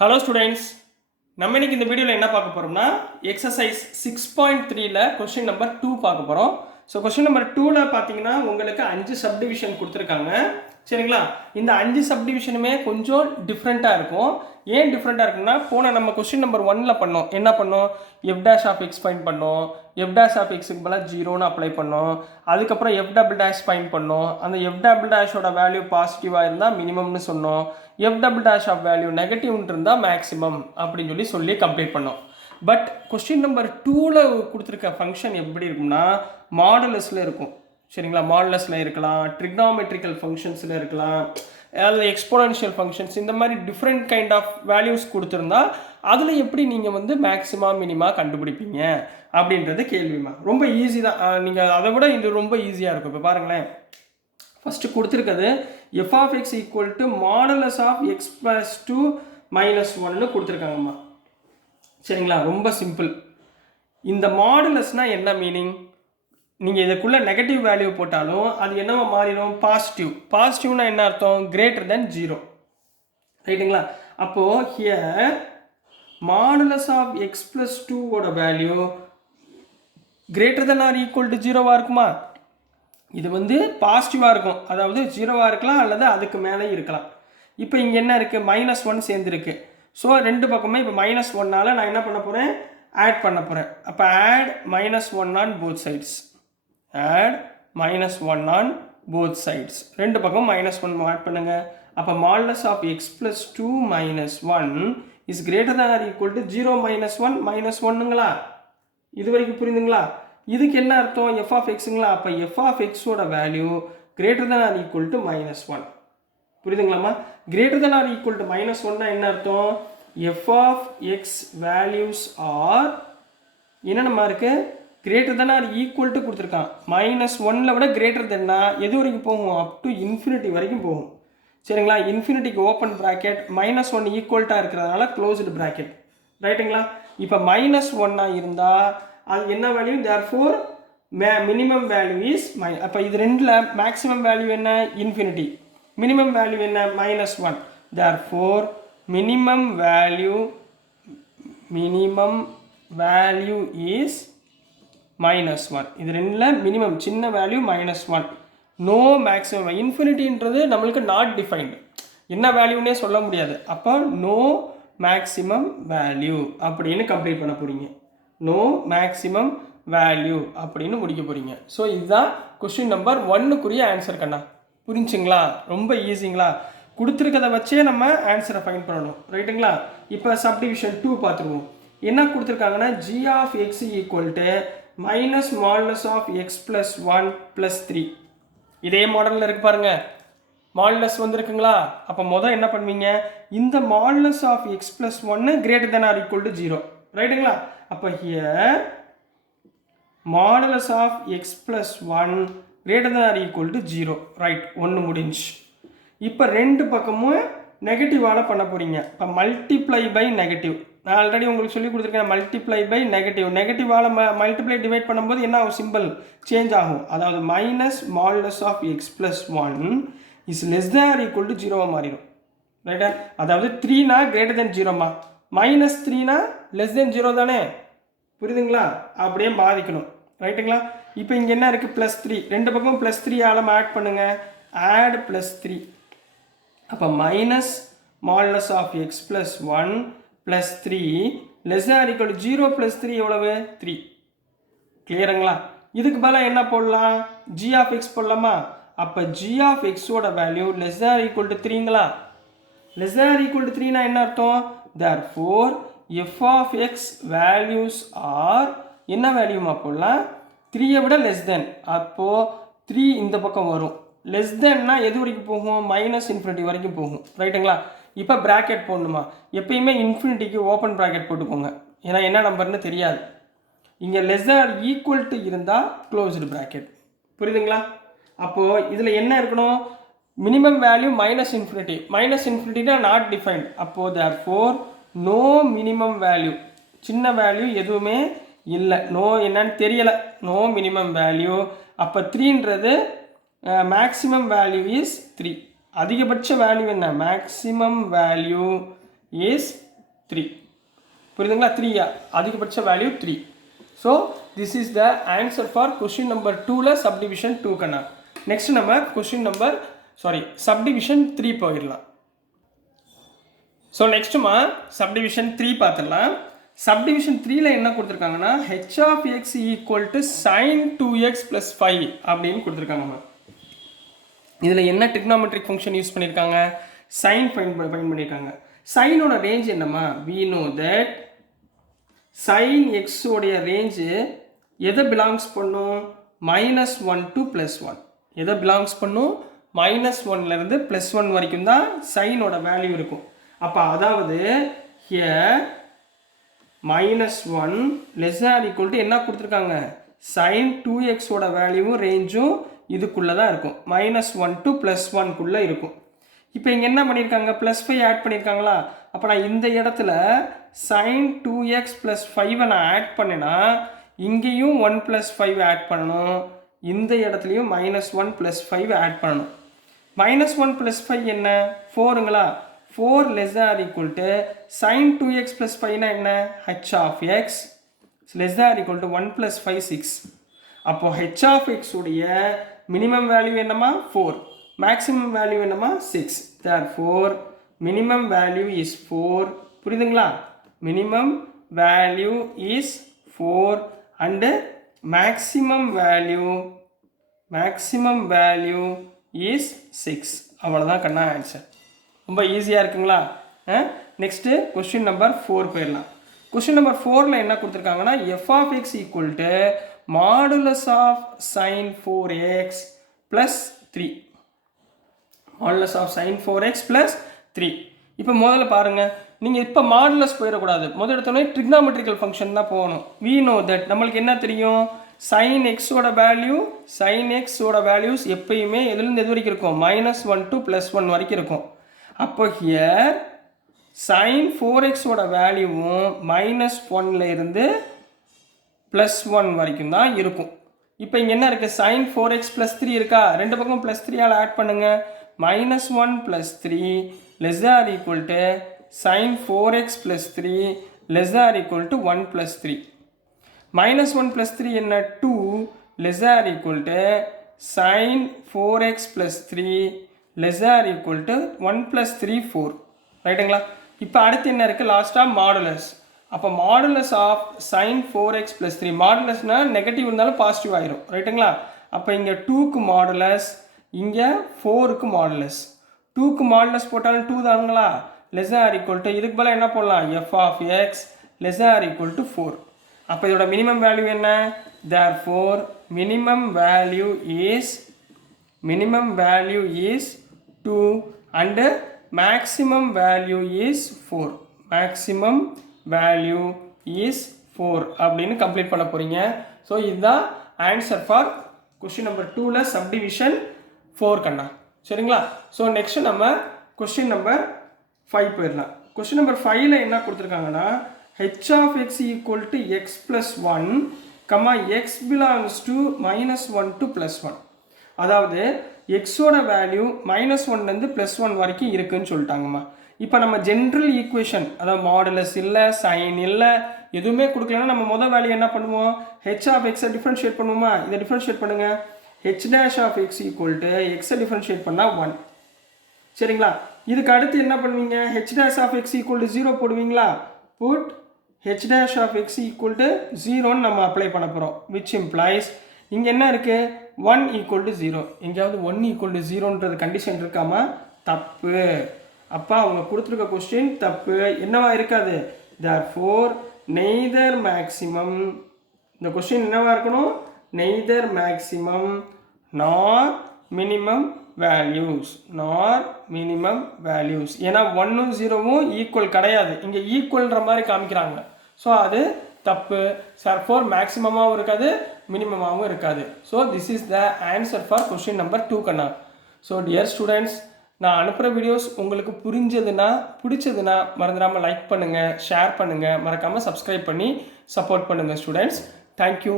Hello students, நம்ம இன்னைக்கு இந்த வீடியோவில் என்ன பார்க்க போகிறோம்னா எக்ஸசைஸ் 6.3ல கொஸ்டின் நம்பர் 2 பார்க்க போகிறோம். ஸோ கொஸ்டின் நம்பர் 2ல் பார்த்தீங்கன்னா உங்களுக்கு 5 சப்டிவிஷன் கொடுத்துருக்காங்க. சரிங்களா? இந்த 5 சப்டிவிஷனுமே கொஞ்சம் டிஃப்ரெண்ட்டாக இருக்கும். ஏன் டிஃப்ரெண்ட்டாக இருக்குன்னா, போன நம்ம கொஸ்டின் நம்பர் 1ல் பண்ணோம். என்ன பண்ணோம்? F dash of X find பண்ணோம். எஃப் டேஷ் ஆஃப் எக்ஸுக்கு பதிலாக 0ன்னு அப்ளை பண்ணோம். அதுக்கப்புறம் எஃப் டபுள் டேஷ் ஃபைண்ட் பண்ணோம். அந்த எஃப் டபுள் டேஷோட வேல்யூ பாசிட்டிவாக இருந்தால் மினிமம்னு சொன்னோம். F double dash of value நெகட்டிவ்னு இருந்தால் மேக்ஸிமம் அப்படின்னு சொல்லி கம்ப்ளீட் பண்ணோம். பட் கொஸ்டின் நம்பர் 2ல் கொடுத்துருக்க ஃபங்க்ஷன் எப்படி இருக்கும்னா மாடுலஸில் இருக்கும். சரிங்களா? மாடுலஸில் இருக்கலாம், ட்ரிக்னாமெட்ரிக்கல் ஃபங்க்ஷன்ஸில் இருக்கலாம், அல்லது எக்ஸ்போனன்ஷியல் ஃபங்க்ஷன்ஸ், இந்த மாதிரி டிஃப்ரெண்ட் கைண்ட் ஆஃப் வேல்யூஸ் கொடுத்துருந்தா அதில் எப்படி நீங்கள் மினிமா கண்டுபிடிப்பீங்க அப்படின்றது கேள்விமா. ரொம்ப ஈஸி தான். நீங்கள் அதை விட இது ரொம்ப ஈஸியாக இருக்கும். இப்போ பாருங்களேன், ஃபஸ்ட்டு கொடுத்துருக்கிறது f of X equal to modulus of X plus 2 minus 1ன்னு கொடுத்துருக்காங்கம்மா. சரிங்களா? ரொம்ப சிம்பிள். இந்த மாடுலஸ்னால் என்ன மீனிங்? நீங்கள் இதுக்குள்ளே நெகட்டிவ் வேல்யூ போட்டாலும் அது என்னவா மாறிடும்? பாசிட்டிவ். பாசிட்டிவ்னா என்ன அர்த்தம்? Greater than 0. ரைட்டுங்களா? அப்போது here modulus of X plus 2ஓட value greater than or equal to 0வாக இருக்குமா? இது பாசிட்டிவாக இருக்கும், அதாவது 0வாக இருக்கலாம் அல்லது அதுக்கு மேலே இருக்கலாம். இப்போ இங்கே என்ன இருக்குது? -1 சேர்ந்துருக்கு. ஸோ ரெண்டு பக்கமே இப்போ -1னால் நான் என்ன பண்ண போகிறேன்? ஆட் பண்ண போகிறேன். அப்போ add -1 on both sides. Add -1 on both sides. ரெண்டு பக்கம் -1 ஆட் பண்ணுங்க. அப்போ modulus of X plus 2 minus 1 is greater than or equal to 0 -1 -1ங்களா? இது வரைக்கும் புரியுதுங்களா? இதுக்கு என்ன அர்த்தம்? எஃப் ஆஃப் எக்ஸுங்களா? அப்போ எஃப் ஆஃப் எக்ஸோட value greater than or equal to -1. புரியுதுங்களாம்மா? Greater than or equal to -1னா என்ன அர்த்தம்? F of x values R என்னென்னமா இருக்கு? Greater than or equal to கொடுத்துருக்கான். -1ல விட கிரேட்டர் தென்னா எது வரைக்கும் போகும்? அப் டு இன்ஃபினிட்டி வரைக்கும் போகும். சரிங்களா? இன்ஃபினிட்டிக்கு ஓப்பன் ப்ராக்கெட், -1 ஈக்குவல்ட்டாக இருக்கிறதுனால க்ளோஸ்டு ப்ராக்கெட். ரைட்டுங்களா? இப்போ -1 இருந்தால் அது என்ன value? Therefore minimum value is அப்போ இது ரெண்டில் மேக்ஸிமம் வேல்யூ என்ன? இன்ஃபினிட்டி. மினிமம் வேல்யூ என்ன? -1. Therefore minimum value is -1. இது ரெண்டில் மினிமம் சின்ன வேல்யூ -1. No maximum. இன்ஃபினிட்டின்றது நம்மளுக்கு நாட் டிஃபைன்டு, என்ன வேல்யூன்னே சொல்ல முடியாது. அப்போ நோ மேக்ஸிமம் வேல்யூ அப்படின்னு கம்ப்ளீட் பண்ண போகிறீங்க. நோ மேக்ஸிமம் வேல்யூ அப்படின்னு முடிக்க போகிறீங்க. ஸோ இதுதான் கொஸ்டின் நம்பர் 1க்குரிய ஆன்சர் கண்ணா. புரிஞ்சுங்களா? ரொம்ப ஈஸிங்களா? கொடுத்துருக்கதை வச்சே நம்ம ஆன்சரை ஃபைண்ட் பண்ணணும். ரைட்டுங்களா? இப்போ சப்டிவிஷன் 2 பார்த்துருவோம். என்ன கொடுத்துருக்காங்கன்னா G of X equal to minus modulus of X plus 1 plus 3. இதே மாடலில் இருக்கு பாருங்க. மாடுலஸ் வந்துருக்குங்களா? அப்போ மொதல் என்ன பண்ணுவீங்க? இந்த modulus of X plus 1 greater than or equal to 0. ரைட்டுங்களா? அப்போ here modulus of X plus 1 greater than or equal to 0. Right, 1 முடிஞ்சு. இப்போ ரெண்டு பக்கமும் நெகட்டிவால் பண்ண போகிறீங்க. இப்போ மல்டிப்ளை பை நெகட்டிவ். நான் ஆல்ரெடி உங்களுக்கு சொல்லி கொடுத்துருக்கேன். Multiply by negative. நெகட்டிவால் மல்டிப்ளை டிவைட் பண்ணும்போது என்ன ஆகும்? சிம்பிள் சேஞ்ச் ஆகும். அதாவது minus modulus of X plus 1 is less than or equal to 0வாக மாறிடும். ரைட்டா? அதாவது 3னா கிரேட்டர் தென் 0மா, -3னா லெஸ் தென் 0 தானே? புரியுதுங்களா? அப்படியே பாதிக்கணும். ரைட்டுங்களா? இப்போ இங்கே என்ன இருக்குது? +3. ரெண்டு பக்கம் +3 ஆலம் ஆட் பண்ணுங்கள். ஆட் +3. அப்போ minus modulus of X plus 1 plus 3 less than or equal to 0 + 3 எவ்வளவு? 3. கிளியருங்களா? இதுக்கு பதிலாக என்ன போடலாம்? ஜி ஆஃப் எக்ஸ் போடலாமா? அப்போ ஜி ஆஃப் எக்ஸோட value less than or equal to 3ங்களா? Less than or equal to 3னா என்ன அர்த்தம்? Therefore f of x values are என்ன வேல்யூமா போடலாம்? 3ஐ விட லெஸ் தென். அப்போது 3 இந்த பக்கம் வரும். லெஸ் தென்னா எது வரைக்கும் போகும்? -∞ வரைக்கும் போகும். ரைட்டுங்களா? இப்போ ப்ராக்கெட் போடணுமா? எப்பயுமே இன்ஃபினிட்டிக்கு ஓப்பன் ப்ராக்கெட் போட்டுக்கோங்க, ஏன்னா என்ன நம்பர்னு தெரியாது. இங்கே less than or equal to இருந்தால் க்ளோஸ்டு ப்ராக்கெட். புரியுதுங்களா? அப்போது இதில் என்ன இருக்கணும்? Minimum value -∞ not defined. அப்போது தேர்ஃபோர் நோ மினிமம் வேல்யூ. சின்ன வேல்யூ எதுவுமே இல்லை. நோ என்னன்னு தெரியலை. No minimum value. அப்போ 3ன்றது மேக்ஸிமம் வேல்யூ இஸ் 3. அதிகபட்ச வேல்யூ என்ன? Maximum value is 3. புரியுதுங்களா? 3 அதிகபட்ச value 3. So this is the answer for question number 2ல சப்டிவிஷன் 2 கண்ணா. நெக்ஸ்ட் நம்ம கொஷின் நம்பர் சப்டிவிஷன் 3 போயிடலாம். ஸோ நெக்ஸ்ட்டுமா சப்டிவிஷன் 3 பார்த்துடலாம். சப்டிவிஷன் 3ல என்ன கொடுத்துருக்காங்கன்னா h of x equal to sin 2x + 5 அப்படின்னு கொடுத்துருக்காங்கம்மா. இதில் என்ன ட்ரிக்னாமெட்ரிக் ஃபங்க்ஷன் யூஸ் பண்ணியிருக்காங்க? சைன் பண்ணியிருக்காங்க. சைனோட ரேஞ்ச் என்னம்மா? we know that sin x உடைய ரேஞ்சு எதை பிலாங்ஸ் பண்ணும்? -1 to +1. எதை பிலாங்ஸ் பண்ணும்? -1லேருந்து +1 வரைக்கும் தான் சைனோட வேல்யூ இருக்கும். அப்போ அதாவது here -1 ≤ என்ன கொடுத்துருக்காங்க? sin 2x ஓட வேல்யூவும் ரேஞ்சும் இதுக்குள்ளே தான் இருக்கும். -1 to +1 இருக்கும். இப்போ இங்கே என்ன பண்ணியிருக்காங்க? +5 ஆட் பண்ணியிருக்காங்களா? அப்போ நான் இந்த இடத்துல sin 2x + 5 நான் ஆட் பண்ணினா இங்கேயும் 1 + 5 ஆட் பண்ணணும். இந்த இடத்துலையும் -1 + 5 ஆட் பண்ணணும். -1 + 5 என்ன? 4ங்களா? 4 ≤ sin 2x + 5 என்ன? h of x ≤ 1 + 5 6. அப்போ h of x உடைய மினிமம் வேல்யூ என்னமா? 4. maximum வேல்யூ என்னமா? 6. therefore minimum value is 4. புரியுதுங்களா? minimum value is 4 and maximum value is 6. அவ்வளோதான் கண்ணா ஆன்சர். ரொம்ப ஈஸியாக இருக்குங்களா? நெக்ஸ்ட்டு கொஸ்டின் நம்பர் 4 போயிடலாம். கொஸ்டின் நம்பர் 4ல் என்ன கொடுத்துருக்காங்கன்னா f of x equal to modulus of sin 4x plus 3. modulus of sin 4x plus 3. இப்போ முதல்ல பாருங்கள், நீங்கள் இப்போ மாடுலஸ் போயிடக்கூடாது. முதல் எடுத்தோடனே ட்ரிக்னாமெட்ரிக்கல் ஃபங்க்ஷன் தான் போகணும். we know that நம்மளுக்கு என்ன தெரியும்? sin xோட வேல்யூஸ் எப்பயுமே எதுலேருந்து எது வரைக்கும் இருக்கும்? -1 to +1 வரைக்கும் இருக்கும். அப்போ ஹியர் sin 4xோட வேல்யூவும் -1லேருந்து +1 வரைக்கும் தான் இருக்கும். இப்போ இங்கே என்ன இருக்குது? sin 4x + 3 இருக்கா? ரெண்டு பக்கம் +3ஆல் ஆட் பண்ணுங்க. -1 + 3 ≤ sin 4x + 3 ≤ 1 + 3. -1 + 3 என்ன? 2 ≤ sin 4x + 3 ≤ 1 + 3 4. ரைட்டுங்களா? இப்போ அடுத்து என்ன இருக்குது? லாஸ்ட்டாக மாடுலஸ். அப்போ மாடுலஸ் ஆஃப் sin 4x + 3. மாடுலஸ்னால் நெகட்டிவ் இருந்தாலும் பாசிட்டிவ் ஆயிரும். ரைட்டுங்களா? அப்போ இங்கே 2க்கு மாடுலஸ், இங்கே 4க்கு மாடுலஸ். 2க்கு மாடுலஸ் போட்டாலும் 2 தானுங்களா? ≤ இதுக்கு பதிலாக என்ன போடலாம்? f of x ≤ 4. அப்போ இதோட மினிமம் வேல்யூ என்ன? therefore minimum value is 2 and maximum value is 4. maximum value is 4 அப்படின்னு கம்ப்ளீட் பண்ண போகிறீங்க. ஸோ இதுதான் ஆன்சர் ஃபார் கொஸ்டின் நம்பர் 2ல சப்டிவிஷன் 4 கண்ணா. சரிங்களா? ஸோ நெக்ஸ்ட் நம்ம கொஸ்டின் நம்பர் 5 போயிடலாம். கொஸ்டின் நம்பர் 5ல என்ன கொடுத்துருக்காங்கன்னா h of x equal to x plus 1, x belongs to -1 to +1. அதாவது எக்ஸோட வேல்யூ -1லேருந்து +1 வரைக்கும் இருக்குன்னு சொல்லிட்டாங்கம்மா. இப்போ நம்ம ஜென்ரல் ஈக்குவேஷன், அதாவது மாடுலஸ் இல்லை, சைன் இல்லை, எதுவுமே கொடுக்கலன்னா நம்ம முதல் வேல்யூ என்ன பண்ணுவோம்? h of x டிஃப்ரென்ஷியேட் பண்ணுவோமா? இதை டிஃப்ரென்ஷியேட் பண்ணுங்க. h' of x equal to x differentiate பண்ணால் 1. சரிங்களா? இதுக்கு அடுத்து என்ன பண்ணுவீங்க? h' of x equal to 0 போடுவீங்களா? Put h' of x equal to 0ன்னு நம்ம அப்ளை பண்ண போகிறோம். which implies இங்கே என்ன இருக்குது? 1 = 0. எங்கேயாவது 1 = 0ன்றது கண்டிஷன் இருக்காமா? தப்பு. அப்போ அவங்க கொடுத்துருக்க கொஸ்டின் தப்பு. என்னவா இருக்காது? therefore neither maximum, இந்த கொஸ்டின் என்னவா இருக்கணும்? neither maximum nor minimum values. ஏன்னா 1ம் 0வும் ஈக்குவல் கிடையாது. இங்கே ஈக்குவல்ன்ற மாதிரி காமிக்கிறாங்க. ஸோ அது தப்பு. therefore மேக்ஸிமமாகவும் இருக்காது, மினிமமாகவும் இருக்காது. So this is the answer for question number 2 கண்ணா. ஸோ டியர் ஸ்டூடெண்ட்ஸ், நான் அனுப்புகிற வீடியோஸ் உங்களுக்கு பிடிச்சதுன்னா மறந்துடாமல் லைக் பண்ணுங்கள், ஷேர் பண்ணுங்கள், மறக்காமல் சப்ஸ்கிரைப் பண்ணி சப்போர்ட் பண்ணுங்கள் ஸ்டூடெண்ட்ஸ். தேங்க்யூ.